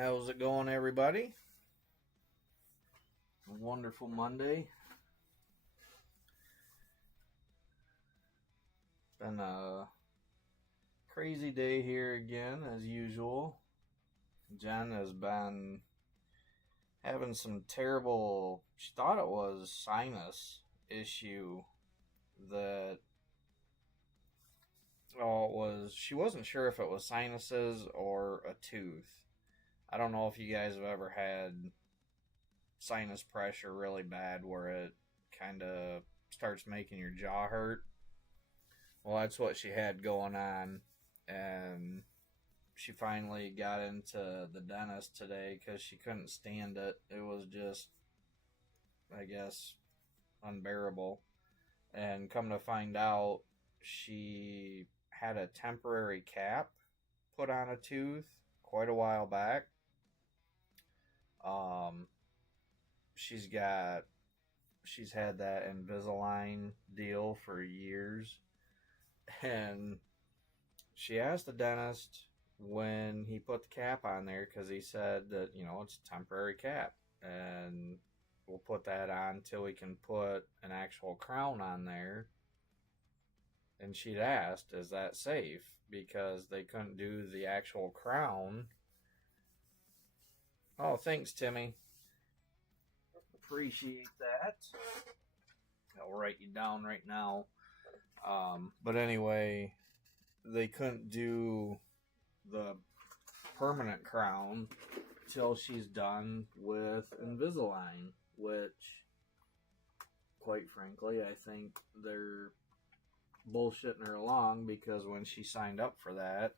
How's it going, everybody? A wonderful Monday. Been a crazy day here again, as usual. Jen has been having some terrible, she thought it was sinus issue that, she wasn't sure if it was sinuses or a tooth. I don't know if you guys have ever had sinus pressure really bad where it kind of starts making your jaw hurt. Well, that's what she had going on, and she finally got into the dentist today because she couldn't stand it. It was just, I guess, unbearable. And come to find out, she had a temporary cap put on a tooth quite a while back. She's had that Invisalign deal for years, and she asked the dentist when he put the cap on there, because he said that, it's a temporary cap and we'll put that on till we can put an actual crown on there. And she'd asked, is that safe? Because they couldn't do the actual crown. Oh, thanks, Timmy. Appreciate that. I'll write you down right now. But anyway, they couldn't do the permanent crown till she's done with Invisalign, which, quite frankly, I think they're bullshitting her along, because when she signed up for that,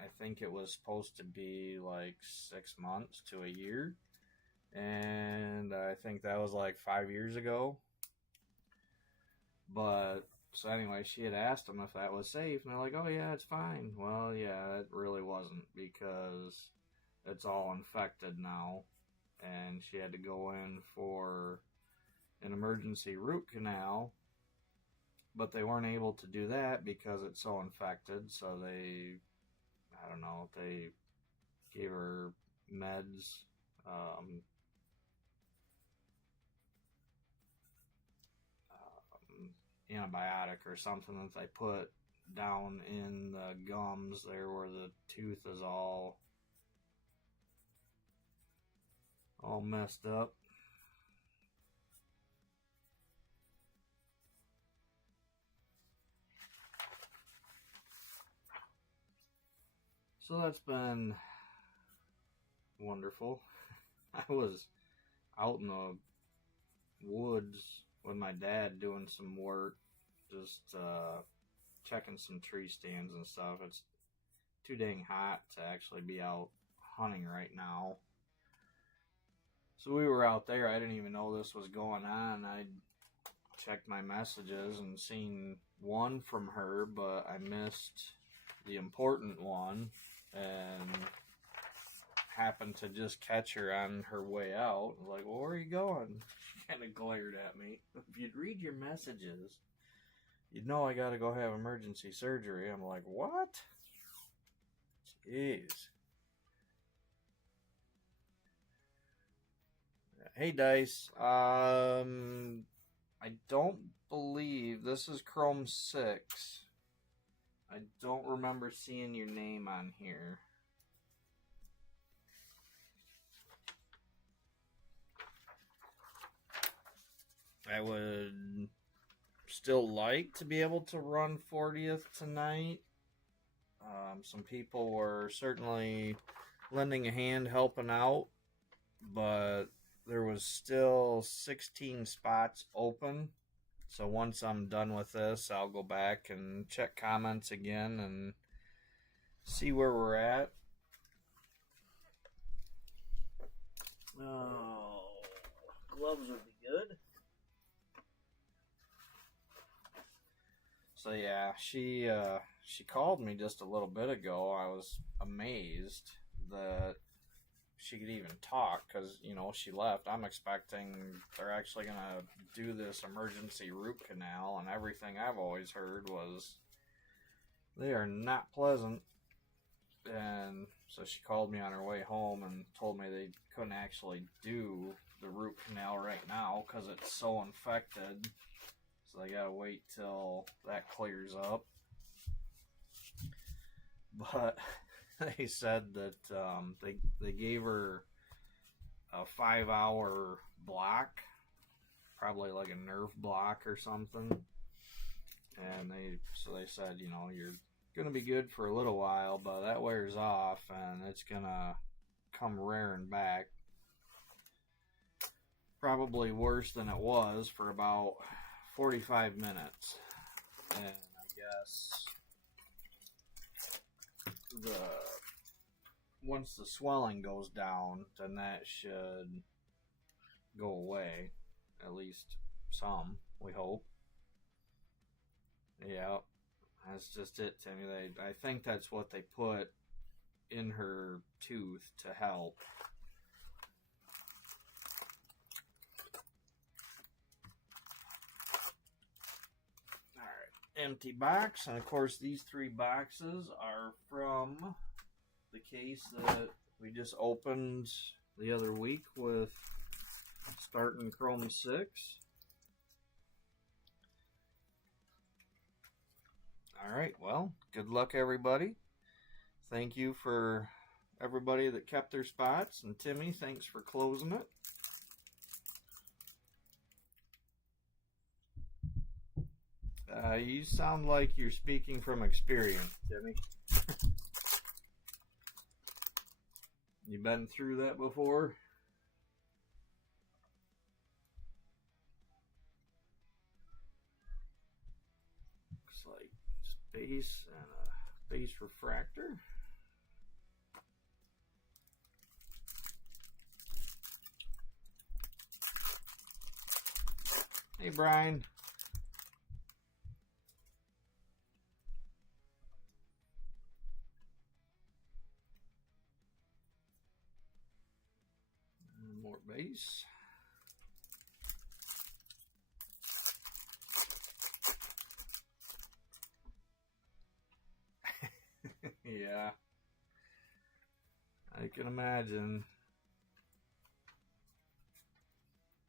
I think it was supposed to be like 6 months to a year, and I think that was like 5 years ago. But so anyway, she had asked them if that was safe, and they're like, oh yeah, it's fine. Well, yeah, it really wasn't, because it's all infected now, and she had to go in for an emergency root canal, but they weren't able to do that because it's so infected. So they gave her meds, antibiotic or something that they put down in the gums there where the tooth is all messed up. So that's been wonderful. I was out in the woods with my dad doing some work, just checking some tree stands and stuff. It's too dang hot to actually be out hunting right now. So we were out there. I didn't even know this was going on. I checked my messages and seen one from her, but I missed the important one, and happened to just catch her on her way out. I was like, well, where are you going? She kind of glared at me. If you'd read your messages, you'd know I gotta go have emergency surgery. I'm like, what? Jeez. Hey, Dice. I don't believe this is Chrome 6. I don't remember seeing your name on here. I would still like to be able to run 40th tonight. Some people were certainly lending a hand, helping out, but there was still 16 spots open. So once I'm done with this, I'll go back and check comments again and see where we're at. Oh, gloves would be good. So yeah, she called me just a little bit ago. I was amazed that she could even talk, because, she left. I'm expecting they're actually going to do this emergency root canal, and everything I've always heard was they are not pleasant. And so she called me on her way home and told me they couldn't actually do the root canal right now because it's so infected. So they gotta wait till that clears up. But they said that they gave her a 5-hour block, probably like a nerve block or something. And they said, you know, you're gonna be good for a little while, but that wears off and it's gonna come rearing back. Probably worse than it was for about 45 minutes. And I guess once the swelling goes down, then that should go away. At least some, we hope. Yeah, that's just it, Timmy. I think that's what they put in her tooth to help. Alright, empty box. And of course, these 3 boxes are from the case that we just opened the other week with starting Chrome 6. Alright, well, good luck everybody. Thank you for everybody that kept their spots. And Timmy, thanks for closing it. You sound like you're speaking from experience, Timmy. You been through that before? Looks like space and a base refractor. Hey, Brian. More base. Yeah, I can imagine.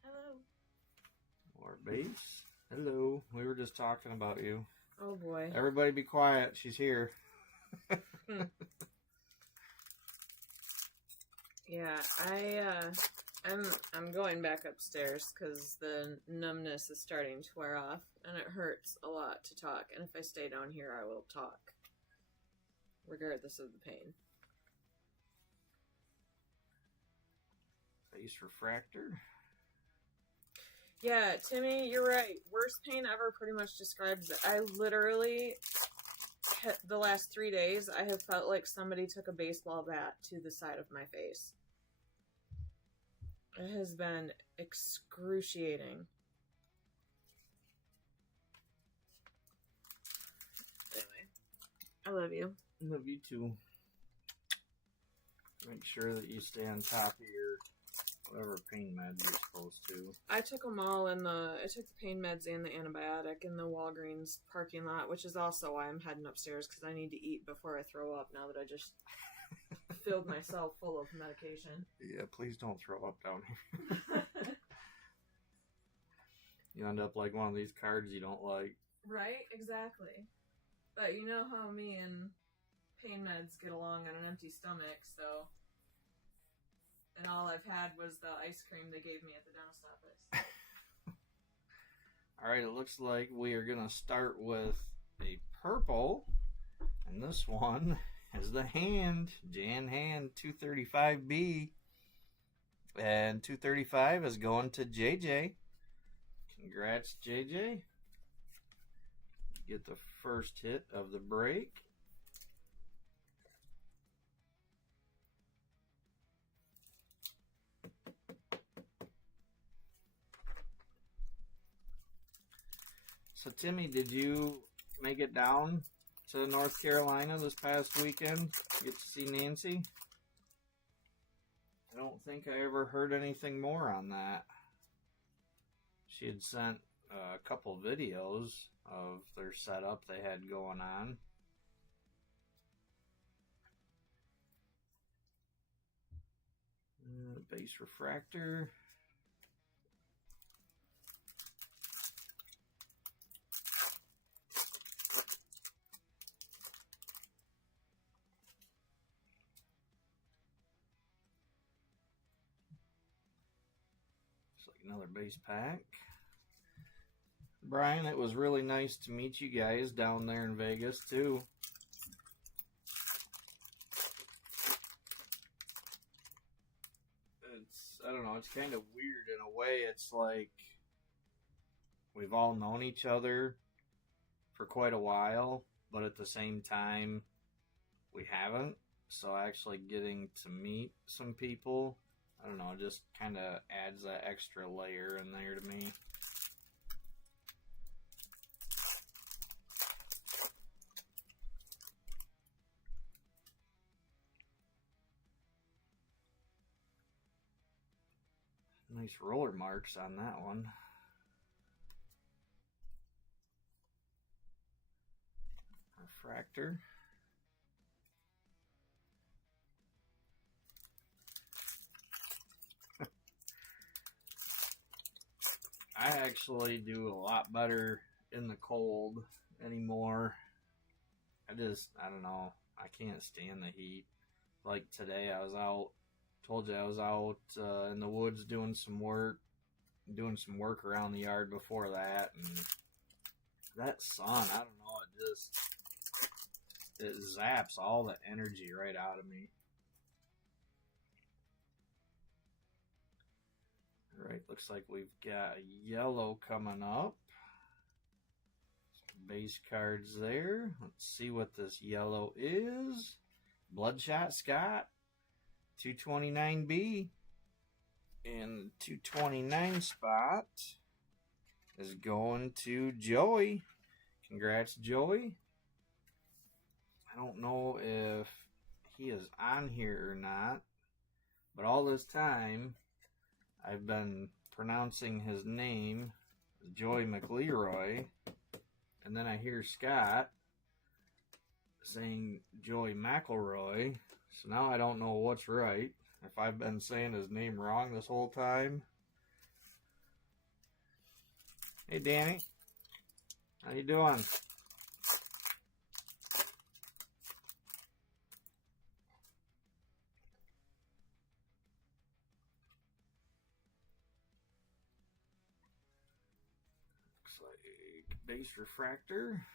Hello. More base. Hello. We were just talking about you. Oh boy. Everybody be quiet. She's here. Yeah, I'm going back upstairs because the numbness is starting to wear off and it hurts a lot to talk. And if I stay down here, I will talk, regardless of the pain. Base refractor. Yeah, Timmy, you're right. Worst pain ever pretty much describes it. I literally, the last 3 days, I have felt like somebody took a baseball bat to the side of my face. It has been excruciating. Anyway, I love you. Love you too. Make sure that you stay on top of your whatever pain meds you're supposed to. I took them all I took the pain meds and the antibiotic in the Walgreens parking lot, which is also why I'm heading upstairs, because I need to eat before I throw up now that I just filled myself full of medication. Yeah, please don't throw up down here. You end up like one of these cards you don't like. Right? Exactly. But you know how me and pain meds get along on an empty stomach, so... And all I've had was the ice cream they gave me at the dentist office. Alright, it looks like we are going to start with a purple. And this one is the hand. Jan Hand 235B. And 235 is going to JJ. Congrats, JJ. Get the first hit of the break. So, Timmy, did you make it down to North Carolina this past weekend? Get to see Nancy? I don't think I ever heard anything more on that. She had sent a couple videos of their setup they had going on. Base refractor. Looks like another base pack. Brian, it was really nice to meet you guys down there in Vegas too. I don't know, it's kind of weird in a way. It's like we've all known each other for quite a while, but at the same time, we haven't. So actually getting to meet some people, I don't know, just kind of adds that extra layer in there to me. Nice roller marks on that one. Refractor. I actually do a lot better in the cold anymore. I don't know. I can't stand the heat. Like today, I was out. Told you I was out in the woods doing some work around the yard before that, and that sun, I don't know, it zaps all the energy right out of me. Alright, looks like we've got a yellow coming up. Some base cards there. Let's see what this yellow is. Bloodshot Scott. 229B, and the 229 spot is going to Joey. Congrats, Joey. I don't know if he is on here or not, but all this time I've been pronouncing his name Joey McLeroy, and then I hear Scott saying Joey McElroy. So now I don't know what's right. If I've been saying his name wrong this whole time. Hey, Danny. How you doing? Looks like base refractor.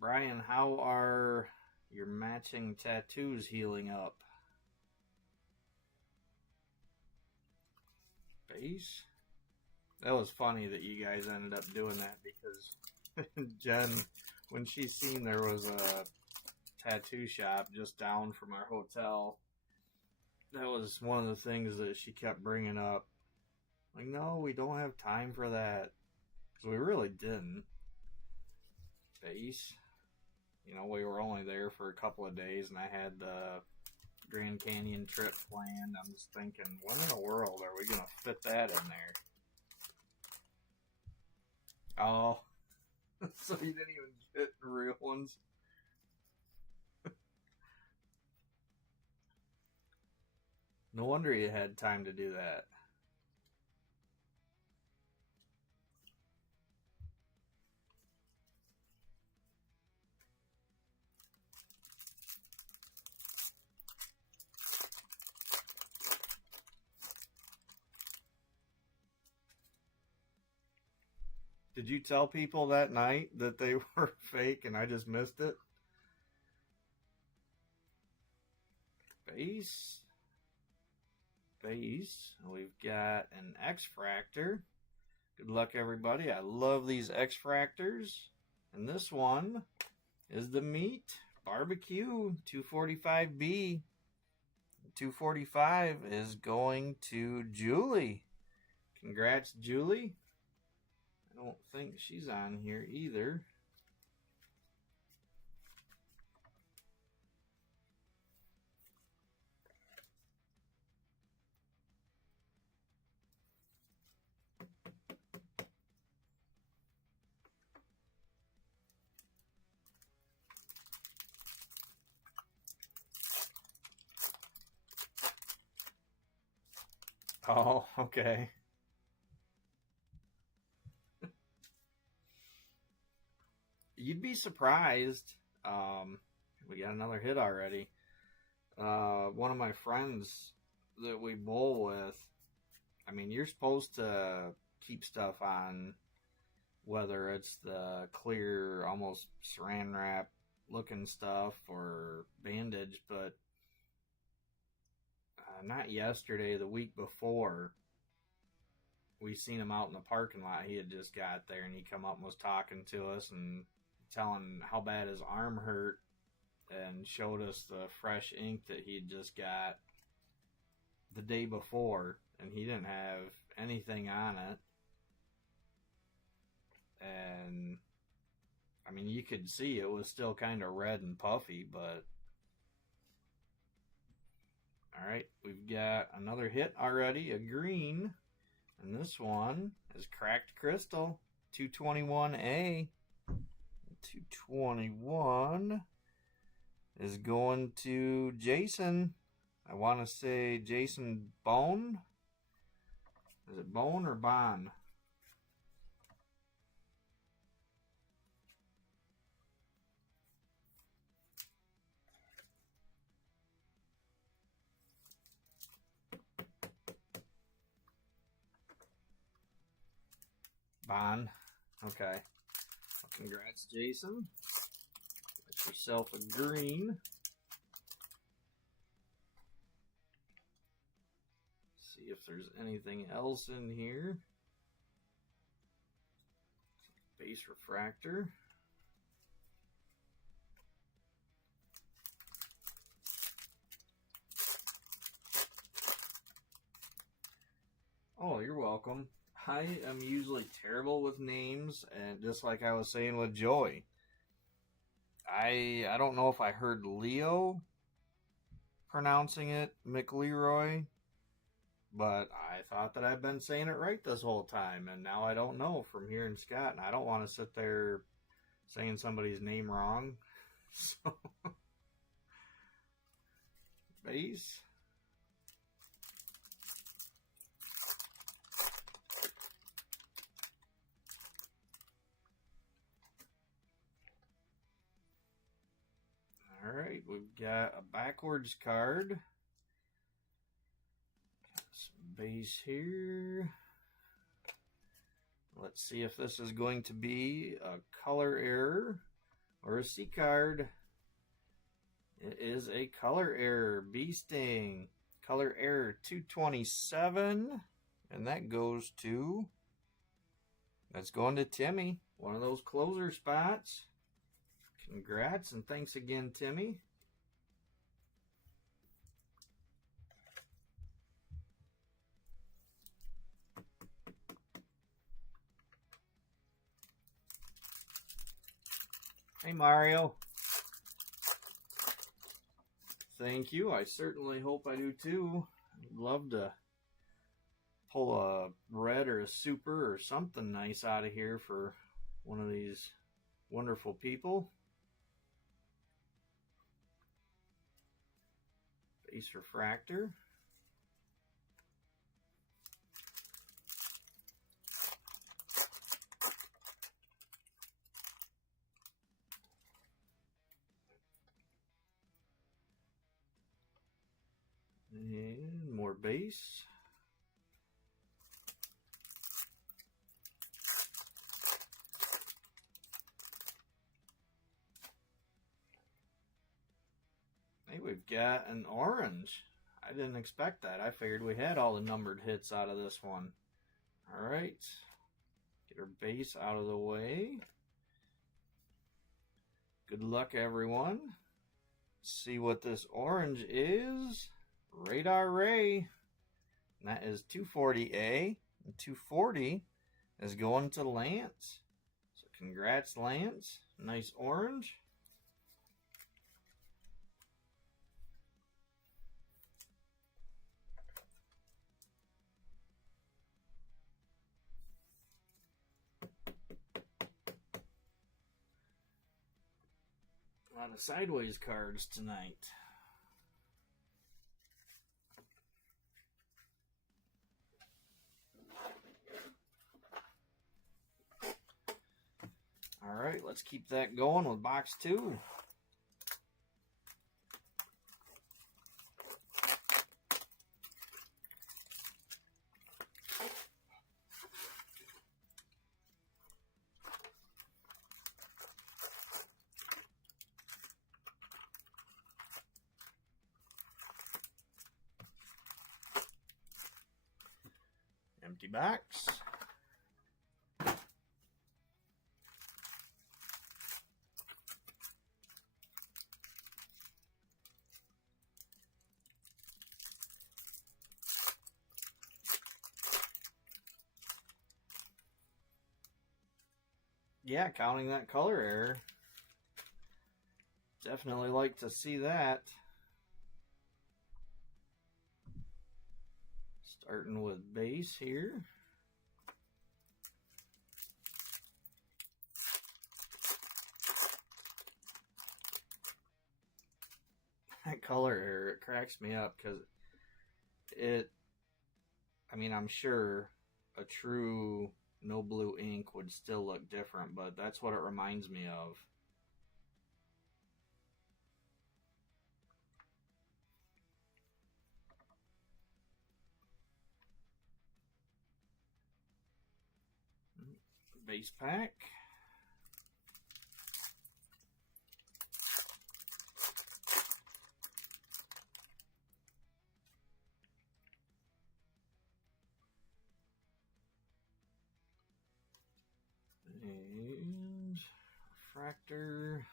Brian, how are your matching tattoos healing up? Base? That was funny that you guys ended up doing that because Jen, when she seen there was a tattoo shop just down from our hotel, that was one of the things that she kept bringing up. Like, no, we don't have time for that. Because we really didn't. Base? You know, we were only there for a couple of days, and I had the Grand Canyon trip planned. I'm just thinking, when in the world are we going to fit that in there? Oh, so you didn't even get the real ones? No wonder you had time to do that. Did you tell people that night that they were fake and I just missed it? Base. We've got an X-Fractor. Good luck, everybody. I love these X-Fractors. And this one is the Meat Barbecue 245B. 245 is going to Julie. Congrats, Julie. I don't think she's on here either. Oh, okay. You'd be surprised. We got another hit already. One of my friends that we bowl with, I mean, you're supposed to keep stuff on, whether it's the clear, almost saran wrap looking stuff or bandage, but not yesterday, the week before, we seen him out in the parking lot. He had just got there and he come up and was talking to us and telling how bad his arm hurt and showed us the fresh ink that he'd just got the day before, and he didn't have anything on it. And I mean, you could see it was still kind of red and puffy, but all right, we've got another hit already, a green, and this one is Cracked Crystal 221A. 221 is going to Jason. I want to say Jason Bone. Is it Bone or Bon? Bon. Okay. Well, congrats, Jason. Get yourself a green. See if there's anything else in here. Base refractor. Oh, you're welcome. I am usually terrible with names, and just like I was saying with Joy, I don't know if I heard Leo pronouncing it McLeroy, but I thought that I've been saying it right this whole time, and now I don't know from hearing Scott, and I don't want to sit there saying somebody's name wrong. So, base. Alright, we've got a backwards card. Got some base here. Let's see if this is going to be a color error or a C card. It is a color error. Bee Sting. Color error 227. And that goes to... That's going to Timmy. One of those closer spots. Congrats, and thanks again, Timmy. Hey, Mario. Thank you. I certainly hope I do too. I'd love to pull a red or a super or something nice out of here for one of these wonderful people. Base refractor. And more base. Hey, we've got an orange. I didn't expect that. I figured we had all the numbered hits out of this one. All right. Get our base out of the way. Good luck, everyone. See what this orange is. Radar Ray. And that is 240A. And 240 is going to Lance. So congrats, Lance. Nice orange. A lot of sideways cards tonight. Alright, let's keep that going with box 2. Empty box. Yeah, counting that color error. Definitely like to see that. Starting with base here. That color error, it cracks me up because I mean, I'm sure a true no blue ink would still look different, but that's what it reminds me of. Base pack. And refractor.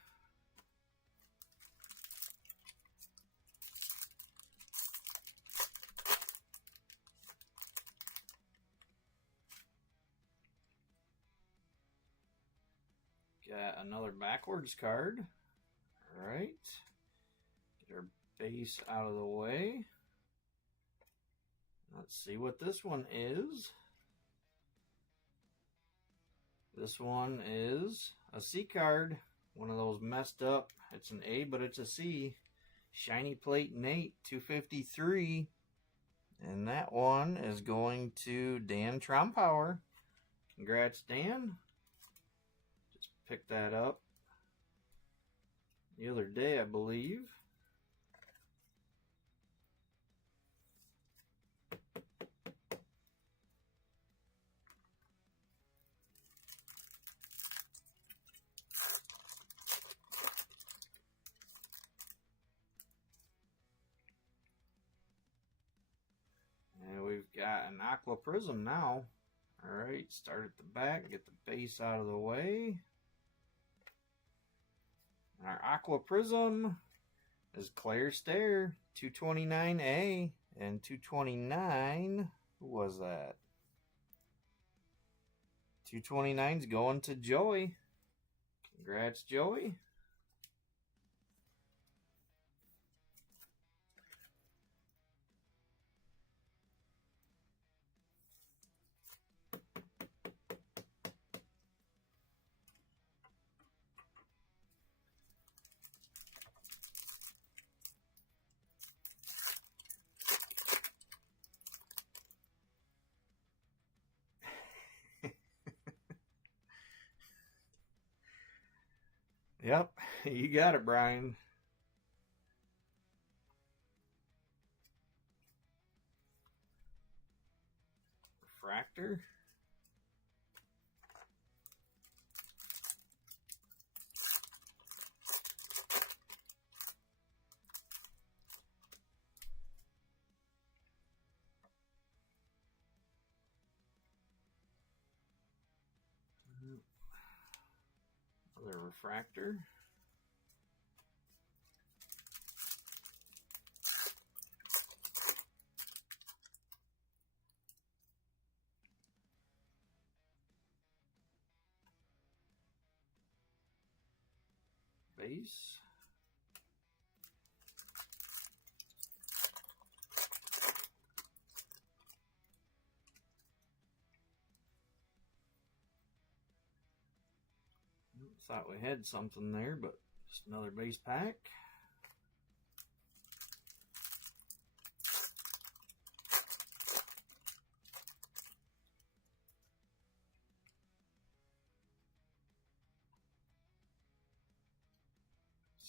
Got another backwards card. Alright. Get our base out of the way. Let's see what this one is. This one is a C card. One of those messed up. It's an A, but it's a C. Shiny Plate Nate 253. And that one is going to Dan Trompower. Congrats, Dan. Just picked that up the other day, I believe. And we've got an Aqua Prism now. Alright, start at the back, get the base out of the way. And our Aqua Prism is Claire Stare, 229A, and 229, who was that? 229's going to Joey. Congrats, Joey. Yep, you got it, Brian. Refractor. Another refractor. Base. Thought we had something there, but just another base pack.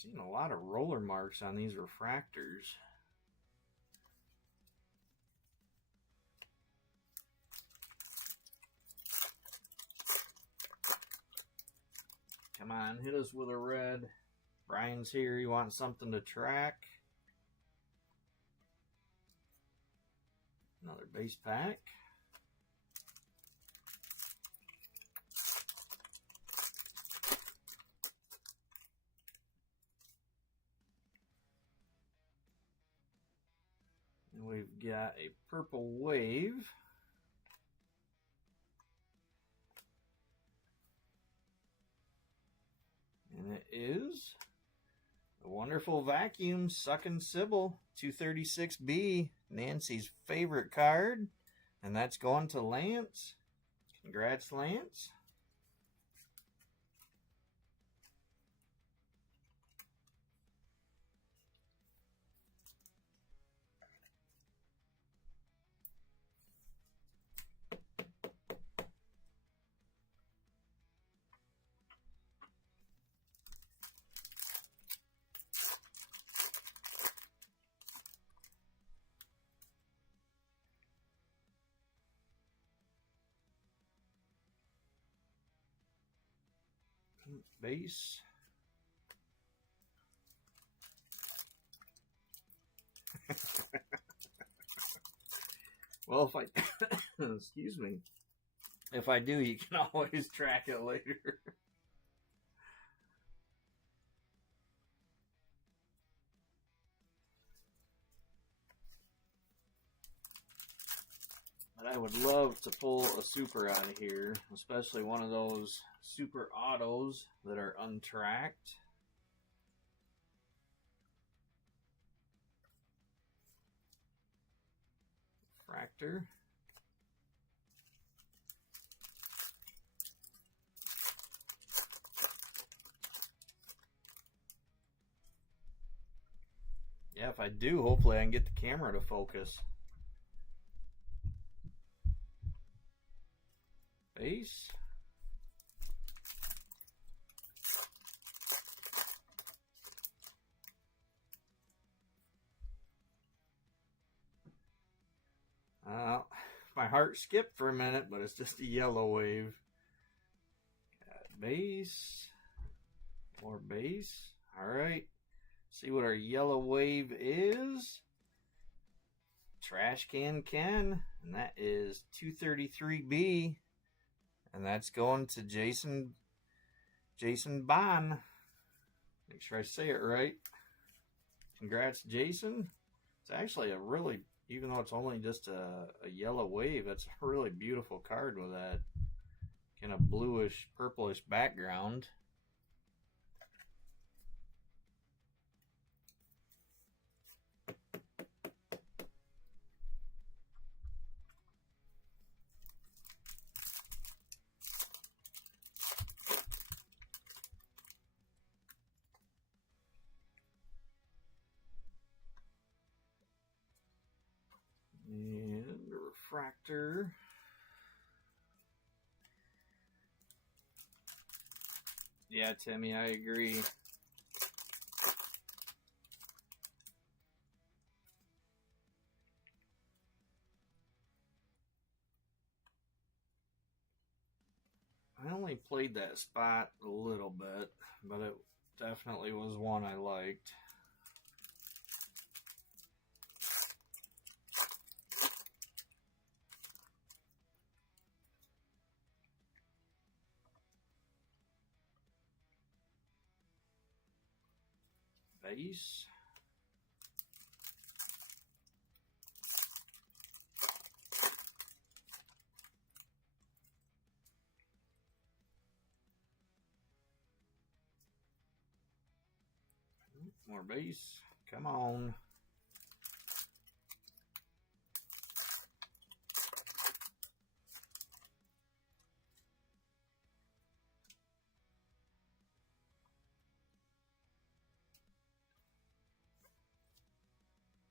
Seen a lot of roller marks on these refractors. Come on, hit us with a red. Brian's here. He wants something to track. Another base pack. And we've got a purple wave. And it is a wonderful vacuum sucking Sybil 236B, Nancy's favorite card. And that's going to Lance. Congrats, Lance. Base. Well, if I excuse me, if I do, you can always track it later. But I would love to pull a super out of here, especially one of those super autos that are untracked. Fractor. Yeah, if I do, hopefully I can get the camera to focus. Base. My heart skipped for a minute, but it's just a yellow wave. Got base. More base. Alright. See what our yellow wave is. Trash Can Ken. And that is 233B. And that's going to Jason Bond. Make sure I say it right. Congrats, Jason. It's actually a really, even though it's only just a yellow wave, it's a really beautiful card with that kind of bluish, purplish background. And the refractor. Yeah, Timmy, I agree. I only played that spot a little bit, but it definitely was one I liked. Base. More base. Come on.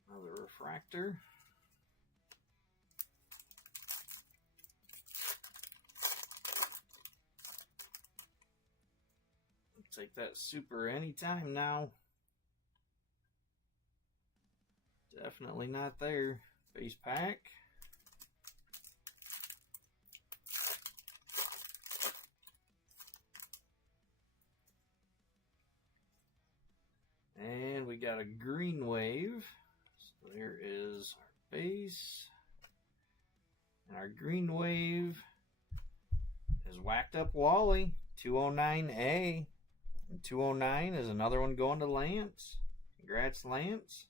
Another refractor. Looks take that super anytime now. Definitely not there. Base pack. And we got a green wave. So there is our base. And our green wave is Whacked Up Wally, 209A. And 209 is another one going to Lance. Congrats, Lance.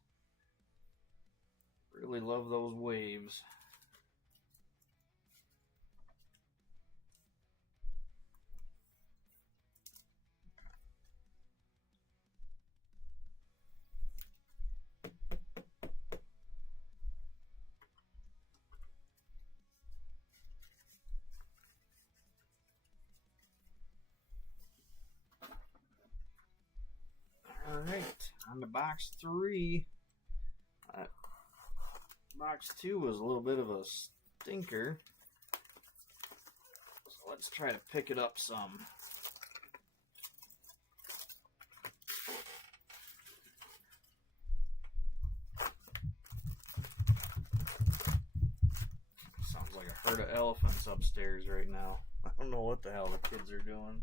Really love those waves. Alright, on to box 3. Box 2 was a little bit of a stinker. So let's try to pick it up some. Sounds like a herd of elephants upstairs right now. I don't know what the hell the kids are doing.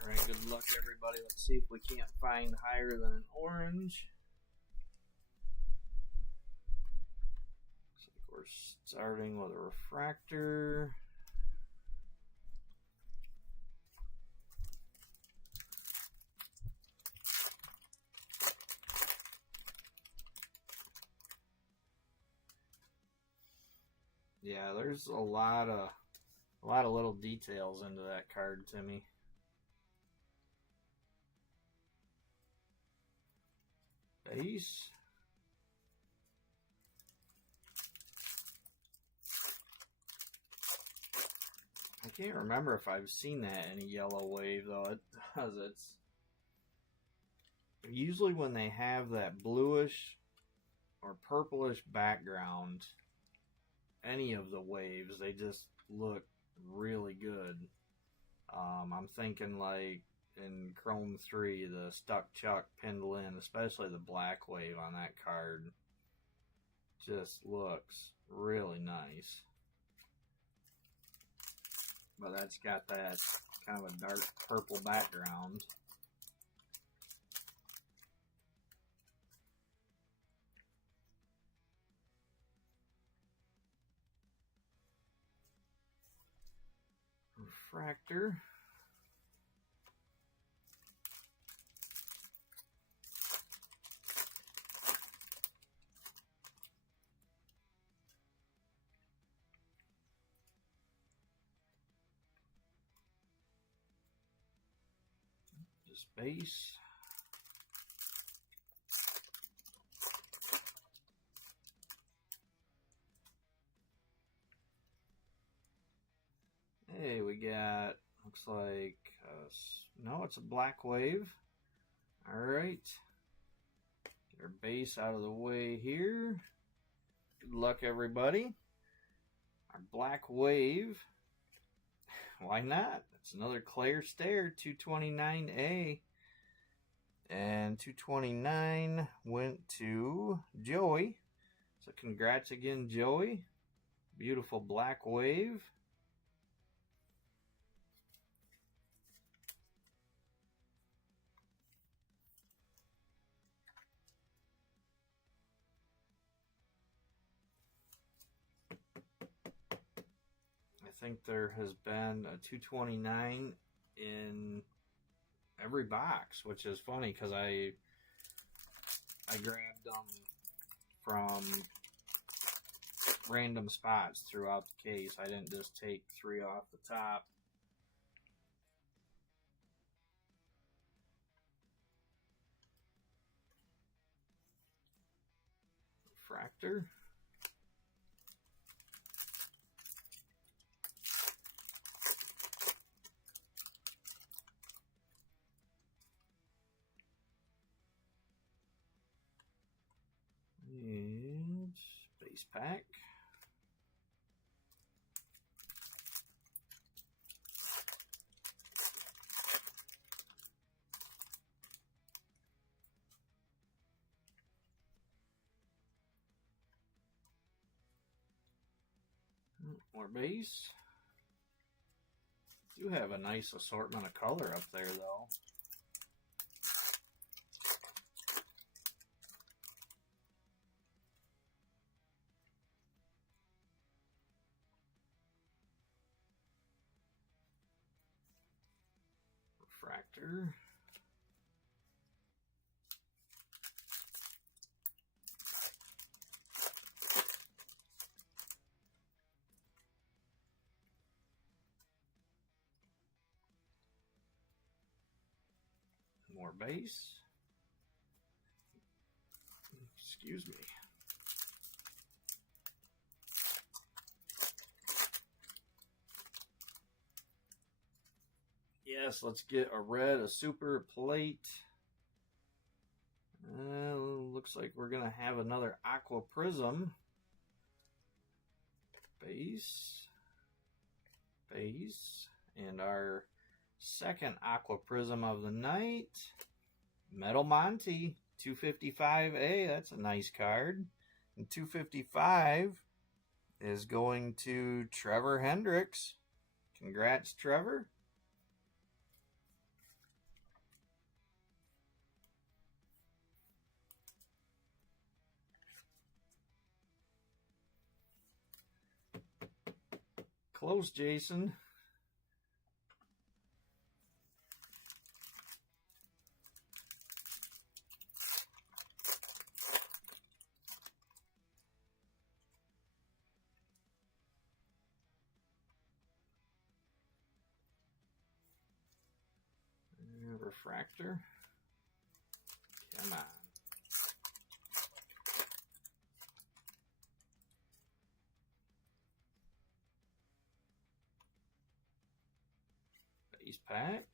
Alright, good luck everybody. Let's see if we can't find higher than an orange. Looks like we're starting with a refractor. Yeah, there's a lot of little details into that card, Timmy. Base. I can't remember if I've seen that in a yellow wave, though. It does. It's usually when they have that bluish or purplish background, any of the waves, they just look really good. I'm thinking like in Chrome 3, the Stuck Chuck Pendulin, especially the black wave on that card, just looks really nice. But that's got that kind of a dark purple background. Refractor. Just base. Hey, we got, looks like, no, it's a black wave. Alright. Get our base out of the way here. Good luck, everybody. Our black wave. Why not? It's another Claire Stair, 229A. And 229 went to Joey. So congrats again, Joey. Beautiful black wave. I think there has been a 229 in every box, which is funny because I grabbed them from random spots throughout the case. I didn't just take 3 off the top. Refractor. And More base. Do have a nice assortment of color up there, though. Refractor. More base. Excuse me. Yes, let's get a red, a super plate. Looks like we're going to have another aqua prism. Base. Base. And our second aqua prism of the night. Metal Monty. 255A. That's a nice card. And 255 is going to Trevor Hendricks. Congrats, Trevor. Close, Jason. Refractor. Come on. Base pack.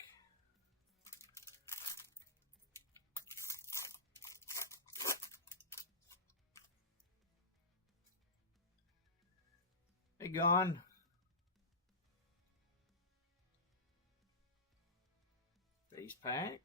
Hey, gone. Base pack.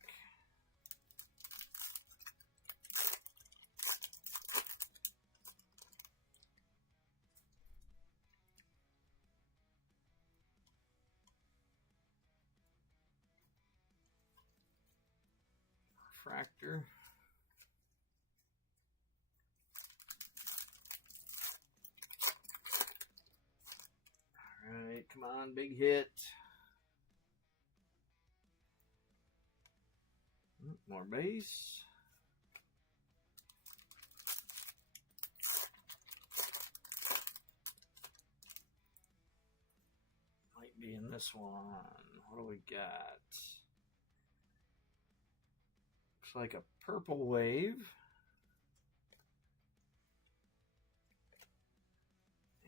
Refractor. All right, come on, big hit. More base. Might be in this one. What do we got? Looks like a purple wave.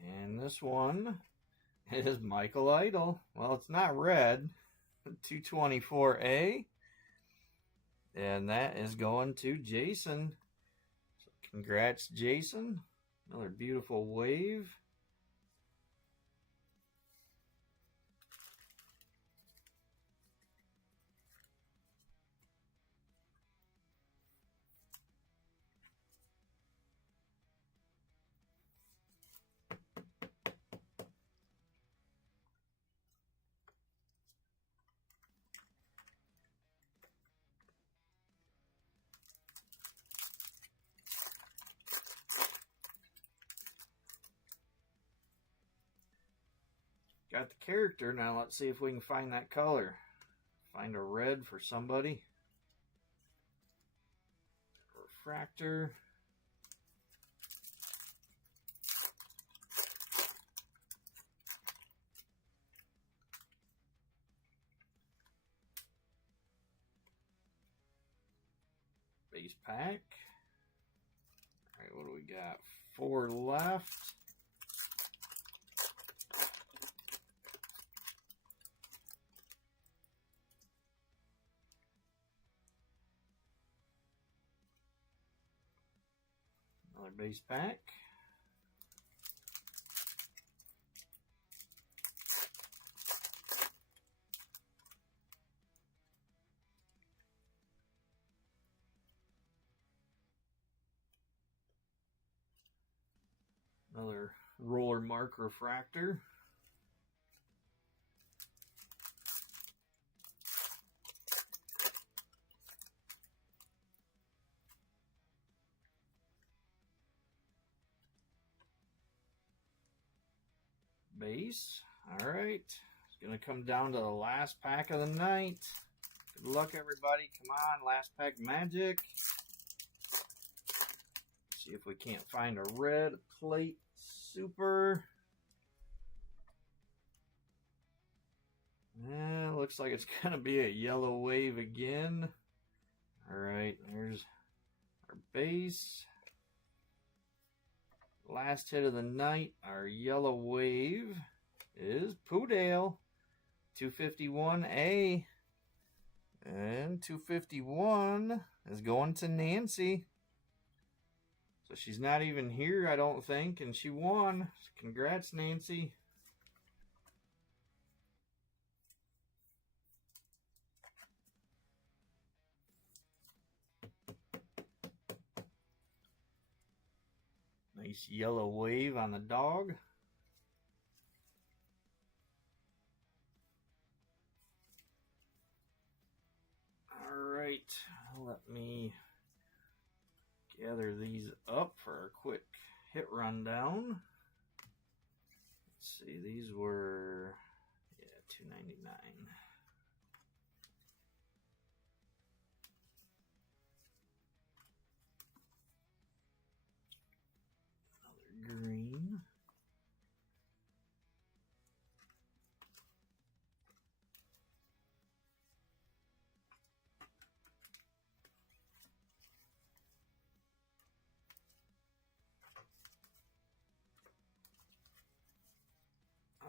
And this one is Michael Idle. Well, it's not red. 224A. And that is going to Jason. So congrats, Jason. Another beautiful wave. Got the character. Now let's see if we can find that color. Find a red for somebody. Refractor. Base pack. All right, what do we got? 4 left. Another base pack. Another roller mark refractor. Base. Alright. It's going to come down to the last pack of the night. Good luck, everybody. Come on, last pack magic. See if we can't find a red plate super. Yeah, looks like it's going to be a yellow wave again. Alright, there's our base. Last hit of the night, our yellow wave is Poodale. 251A. And 251 is going to Nancy. So she's not even here, I don't think, and she won. Congrats, Nancy. Nice yellow wave on the dog. Alright, let me gather these up for a quick hit rundown. Let's see, these were, yeah, $2.99. Green.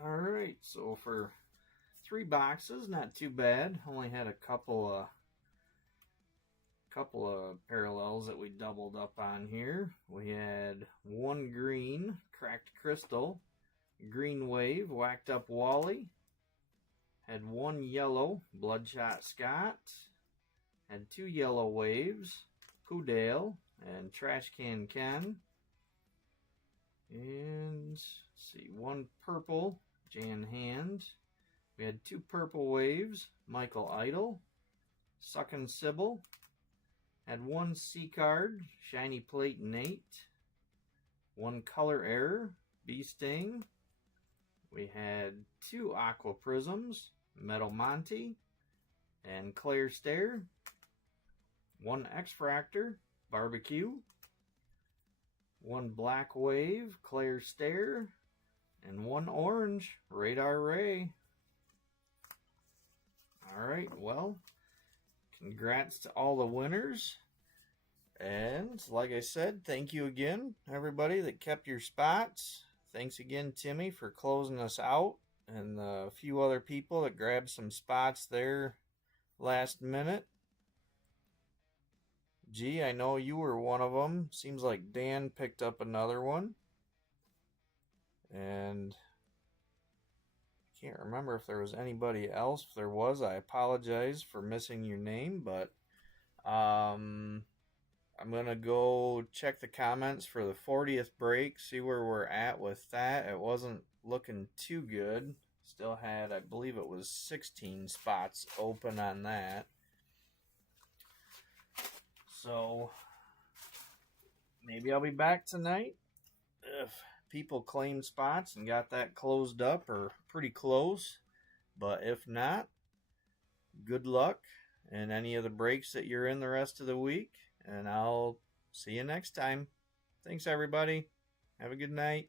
Alright, so for 3 boxes, not too bad. Only had a couple of parallels that we doubled up on here. We had 1 green, cracked crystal, green wave, whacked up Wally. Had 1 yellow, bloodshot Scott. Had 2 yellow waves, Poodale and Trash Can Ken. And let's see, 1 purple, Jan Hand. We had 2 purple waves, Michael Idle, Suckin' Sybil. Had 1 C card, Shiny Plate Nate. 1 color error, Bee Sting. We had 2 Aqua Prisms, Metal Monty and Claire Stare. 1 X-Fractor, Barbecue. 1 Black Wave, Claire Stare. And 1 orange, Radar Ray. Alright, well, congrats to all the winners. And like I said, thank you again, everybody that kept your spots. Thanks again, Timmy, for closing us out. And a few other people that grabbed some spots there last minute. Gee, I know you were one of them. Seems like Dan picked up another one. And I can't remember if there was anybody else. If there was, I apologize for missing your name. But I'm going to go check the comments for the 40th break. See where we're at with that. It wasn't looking too good. Still had, I believe it was 16 spots open on that. So maybe I'll be back tonight if people claim spots and got that closed up or pretty close. But if not, good luck in any of the breaks that you're in the rest of the week. And I'll see you next time. Thanks, everybody. Have a good night.